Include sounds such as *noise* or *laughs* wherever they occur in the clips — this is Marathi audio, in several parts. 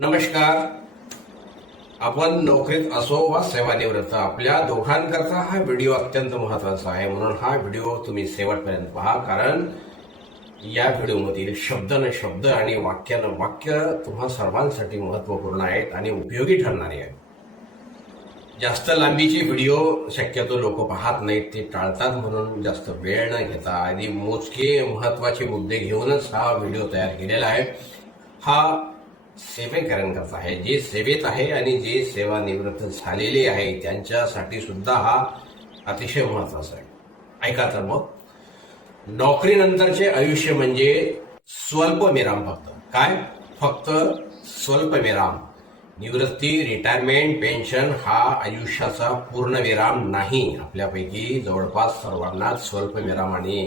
नमस्कार आपण नोकरीत असो वा सेवानिवृत्त आपल्या दोघांकरता हा व्हिडिओ अत्यंत महत्वाचा आहे म्हणून हा व्हिडिओ तुम्ही शेवटपर्यंत पहा कारण या व्हिडिओमधील न शब्द आणि वाक्यानं वाक्य तुम्हा सर्वांसाठी महत्त्वपूर्ण आहेत आणि उपयोगी ठरणारे आहेत जास्त लांबीचे व्हिडिओ शक्यतो लोक पाहत नाहीत ते टाळतात म्हणून जास्त वेळ न घेता आणि मोजके महत्वाचे मुद्दे घेऊनच हा व्हिडिओ तयार केलेला आहे हा सेवेकरांकरता आहे जे सेवेत आहे आणि जे सेवानिवृत्त झालेले आहे त्यांच्यासाठी सुद्धा हा अतिशय महत्वाचा आहे ऐका तर मग नोकरीनंतरचे आयुष्य म्हणजे विराम फक्त काय फक्त स्वल्पविराम निवृत्ती रिटायरमेंट पेन्शन हा आयुष्याचा पूर्ण विराम नाही आपल्यापैकी जवळपास स्वल्प स्वल्पविराम आणि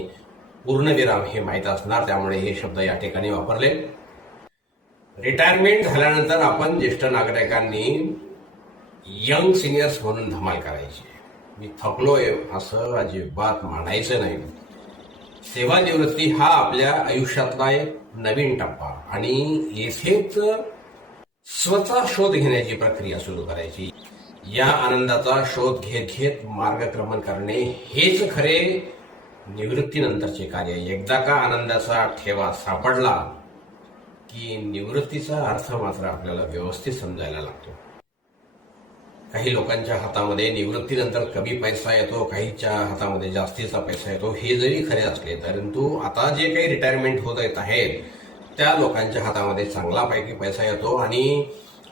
पूर्ण विराम हे माहीत असणार त्यामुळे हे शब्द या ठिकाणी वापरले रिटायरमेंट झाल्यानंतर आपण ज्येष्ठ नागरिकांनी यंग सिनियर्स म्हणून धमाल करायची मी थकलोय असं अजिबात म्हणायचं नाही सेवानिवृत्ती हा आपल्या आयुष्यातला एक नवीन टप्पा आणि येथेच स्वतः शोध घेण्याची प्रक्रिया सुरू करायची या आनंदाचा शोध घेत घेत मार्गक्रमण करणे हेच खरे निवृत्तीनंतरचे कार्य एकदा का आनंदाचा ठेवा सापडला की निवृत्तीचा अर्थ मात्र आपल्याला व्यवस्थित समजायला लागतो काही लोकांच्या हातामध्ये निवृत्तीनंतर कमी पैसा येतो काहीच्या हातामध्ये जास्तीचा पैसा येतो हे जरी खरे असले परंतु आता जे काही रिटायरमेंट होत येत आहेत त्या लोकांच्या हातामध्ये चांगला पैकी पैसा येतो आणि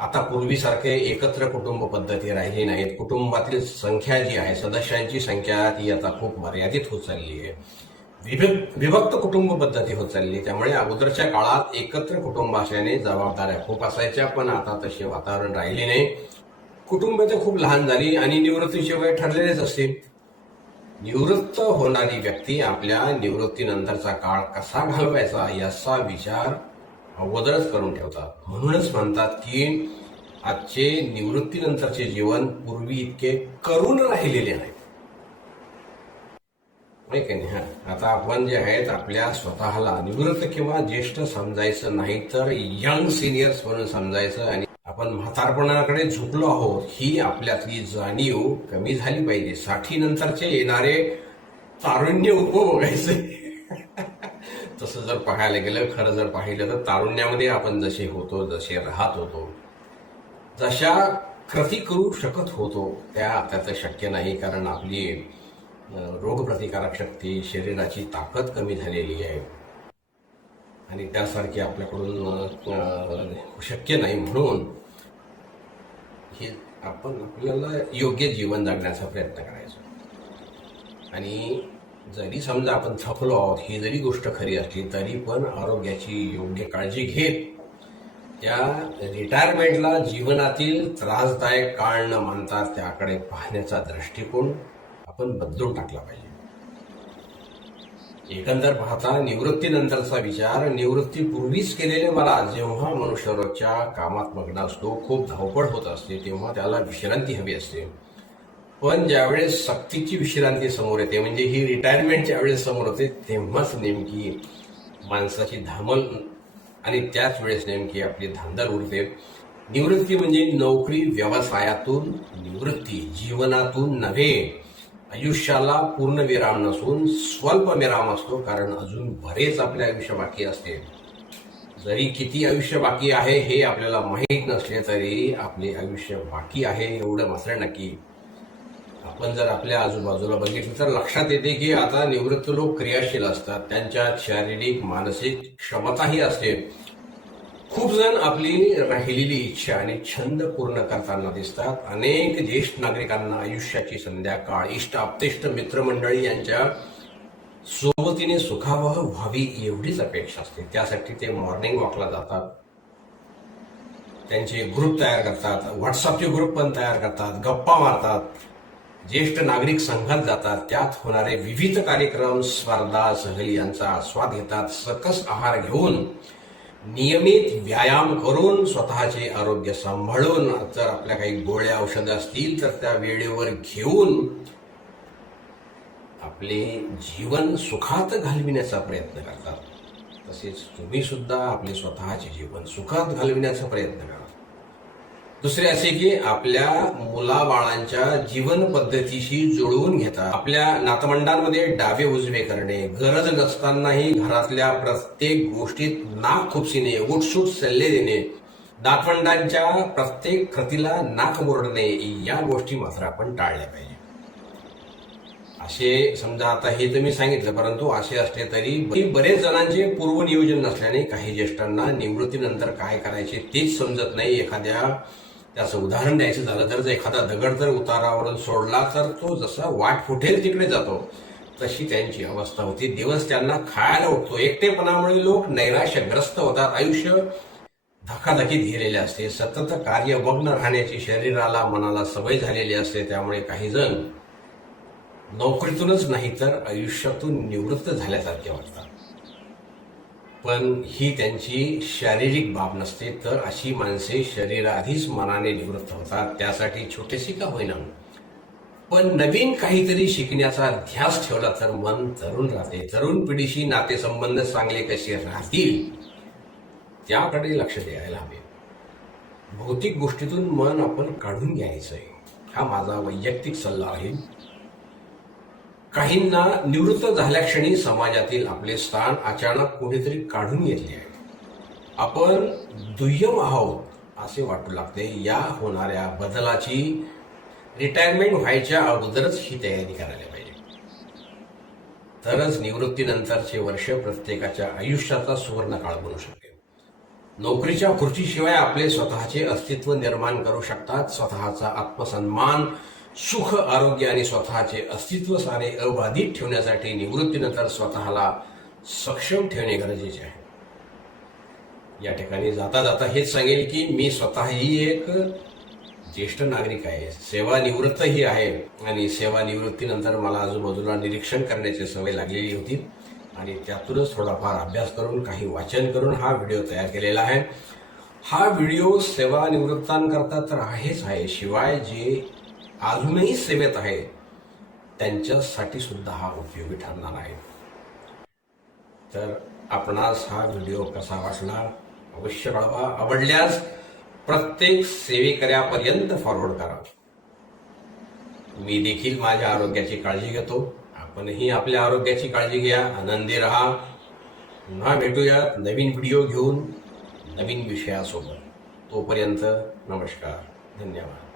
आता पूर्वीसारखे एकत्र कुटुंब पद्धती राहिली नाहीत कुटुंबातील संख्या जी आहे सदस्यांची संख्या ती आता खूप मर्यादित होत चालली आहे विभक्त कुटुंब पद्धती होत चालली त्यामुळे अगोदरच्या काळात एकत्र कुटुंब असल्याने जबाबदाऱ्या खूप असायच्या पण आता तसे वातावरण राहिले नाही कुटुंब तर खूप लहान झाली आणि निवृत्तीशिवाय ठरलेलेच असते निवृत्त होणारी व्यक्ती आपल्या निवृत्तीनंतरचा काळ कसा घालवायचा याचा विचार अगोदरच करून ठेवतात म्हणूनच म्हणतात की आजचे निवृत्तीनंतरचे जीवन पूर्वी इतके करून राहिलेले नाही नाही का नाही आता आपण जे आहेत आपल्या स्वतःला निवृत्त किंवा ज्येष्ठ समजायचं नाही तर यंग सिनियर्स म्हणून समजायचं आणि आपण म्हातारपणाकडे झुकलो आहोत ही आपल्यातली जाणीव कमी झाली पाहिजे साठी नंतरचे येणारे तारुण्य उभं *laughs* तसं जर पाहायला गेलं खरं जर पाहिलं तर तारुण्यामध्ये आपण जसे होतो जसे राहत होतो जशा कृती करू शकत होतो त्या आता तर शक्य नाही कारण आपली रोगप्रतिकारक शक्ती शरीराची ताकद कमी झालेली आहे आणि त्यासारखी आपल्याकडून शक्य नाही म्हणून हे आपण आपल्याला योग्य जीवन जगण्याचा प्रयत्न करायचो आणि जरी समजा आपण थकलो आहोत ही जरी गोष्ट खरी असली तरी पण आरोग्याची योग्य काळजी घेत त्या रिटायरमेंटला जीवनातील त्रासदायक काळ न मानता त्याकडे पाहण्याचा दृष्टिकोन आपण बदलून टाकला पाहिजे एकंदर पाहता निवृत्तीनंतरचा विचार निवृत्तीपूर्वीच केलेले मला जेव्हा मनुष्यच्या कामात मग्न असतो खूप धावपळ होत असते तेव्हा त्याला विश्रांती हवी असते पण ज्यावेळेस सक्तीची विश्रांती समोर येते म्हणजे ही रिटायरमेंटच्या वेळेस समोर येते तेव्हाच नेमकी माणसाची धामल आणि त्याच वेळेस नेमकी आपली धांदल उरते निवृत्ती म्हणजे नोकरी व्यवसायातून निवृत्ती जीवनातून नव्हे आयुष्याला पूर्ण विराम नसून स्वल्प विराम असतो कारण अजून बरेच आपले आयुष्य बाकी असते जरी किती आयुष्य बाकी आहे हे आपल्याला माहीत नसले तरी आपले आयुष्य बाकी आहे एवढं मात्र नक्की आपण जर आपल्या आजूबाजूला बघितलं तर लक्षात येते की आता निवृत्त लोक क्रियाशील असतात त्यांच्यात शारीरिक मानसिक क्षमताही असते खूप जण आपली राहिलेली इच्छा आणि छंद पूर्ण करताना दिसतात अनेक ज्येष्ठ नागरिकांना आयुष्याची संध्याकाळ इष्ट आप्तेष्ट मित्रमंडळी यांच्या सोबतीने सुखावह व्हावी एवढीच अपेक्षा असते त्यासाठी ते मॉर्निंग वॉकला जातात त्यांचे ग्रुप तयार करतात व्हॉट्सअपचे ग्रुप पण तयार करतात गप्पा मारतात ज्येष्ठ नागरिक संघात जातात त्यात होणारे विविध कार्यक्रम स्पर्धा सहली यांचा आस्वाद घेतात सकस आहार घेऊन नियमित व्यायाम करून स्वतःचे आरोग्य सांभाळून जर आपल्या काही गोळ्या औषधं असतील तर त्या वेळेवर घेऊन आपले जीवन सुखात घालविण्याचा प्रयत्न करतात तसेच तुम्ही सुद्धा आपले स्वतःचे जीवन सुखात घालविण्याचा प्रयत्न करा दुसरे असे की आपल्या मुलाबाळांच्या जीवन पद्धतीशी जुळवून घेता आपल्या नातवंडांमध्ये डावे उजवे करणे गरज नसतानाही घरातल्या प्रत्येक गोष्टीत नाक खुपसिने उठसूट सल्ले देणे नातवंडांच्या प्रत्येक कृतीला नाक मुरडणे या गोष्टी मात्र आपण टाळल्या पाहिजे असे समजा आता हे तर मी सांगितलं परंतु असे असले तरी बरेच जणांचे पूर्वनियोजन नसल्याने काही ज्येष्ठांना निवृत्तीनंतर काय करायचे तेच समजत नाही एखाद्या त्याचं उदाहरण द्यायचं झालं तर जर एखादा दगड जर उतारावरून सोडला तर तो जसा वाट फुटेल तिकडे जातो तशी त्यांची अवस्था होती दिवस त्यांना खायला उठतो एकटेपणामुळे लोक नैराश्यग्रस्त होतात आयुष्य धकाधकीत गेलेले असते सतत कार्य भग्न राहण्याची शरीराला मनाला सवय झालेली असते त्यामुळे काही जण नोकरीतूनच नाही तर आयुष्यातून निवृत्त झाल्यासारखे वाटतात पण ही त्यांची शारीरिक बाब नसते तर अशी माणसे शरीराधीच मनाने निवृत्त होतात त्यासाठी छोटेसे का होईना पण नवीन काहीतरी शिकण्याचा ध्यास ठेवला तर मन तरुण राहते तरुण पिढीशी नातेसंबंध चांगले कसे राहतील त्याकडे लक्ष द्यायला हवे भौतिक गोष्टीतून मन आपण काढून घ्यायचं आहे हा माझा वैयक्तिक सल्ला आहे काहींना निवृत्त झाल्या क्षणी समाजातील आपले स्थान अचानक कोणीतरी काढून घेतले आहे आपण दुय्यम आहोत असे वाटू लागते या होणाऱ्या बदलाची रिटायरमेंट व्हायच्या अगोदरच ही तयारी करायला पाहिजे तरच निवृत्तीनंतरचे वर्ष प्रत्येकाच्या आयुष्याचा सुवर्ण काळ बनू शकते नोकरीच्या खुर्चीशिवाय आपले स्वतःचे अस्तित्व निर्माण करू शकतात स्वतःचा आत्मसन्मान सुख आरोग्य आणि स्वतःचे अस्तित्व सारे अबाधित ठेवण्यासाठी निवृत्तीनंतर स्वतःला सक्षम ठेवणे गरजेचे आहे या ठिकाणी जाता जाता हेच सांगेल की मी स्वतःही एक ज्येष्ठ नागरिक आहे सेवानिवृत्तही आहे आणि सेवानिवृत्तीनंतर मला आजूबाजूला निरीक्षण करण्याची सवय लागलेली होती आणि त्यातूनच थोडाफार अभ्यास करून काही वाचन करून हा व्हिडिओ तयार केलेला आहे हा व्हिडिओ सेवानिवृत्तांकरता तर आहेच आहे शिवाय जे अजूनही सेवेत आहे त्यांच्यासाठी सुद्धा हा उपयोगी ठरणार आहे तर आपणास हा व्हिडिओ कसा वाटला अवश्य कळवा आवडल्यास प्रत्येक सेवेकऱ्यापर्यंत फॉरवर्ड करा मी देखील माझ्या आरोग्याची काळजी घेतो आपणही आपल्या आरोग्याची काळजी घ्या आनंदी राहा पुन्हा भेटूया नवीन व्हिडिओ घेऊन नवीन विषयासोबत तोपर्यंत नमस्कार धन्यवाद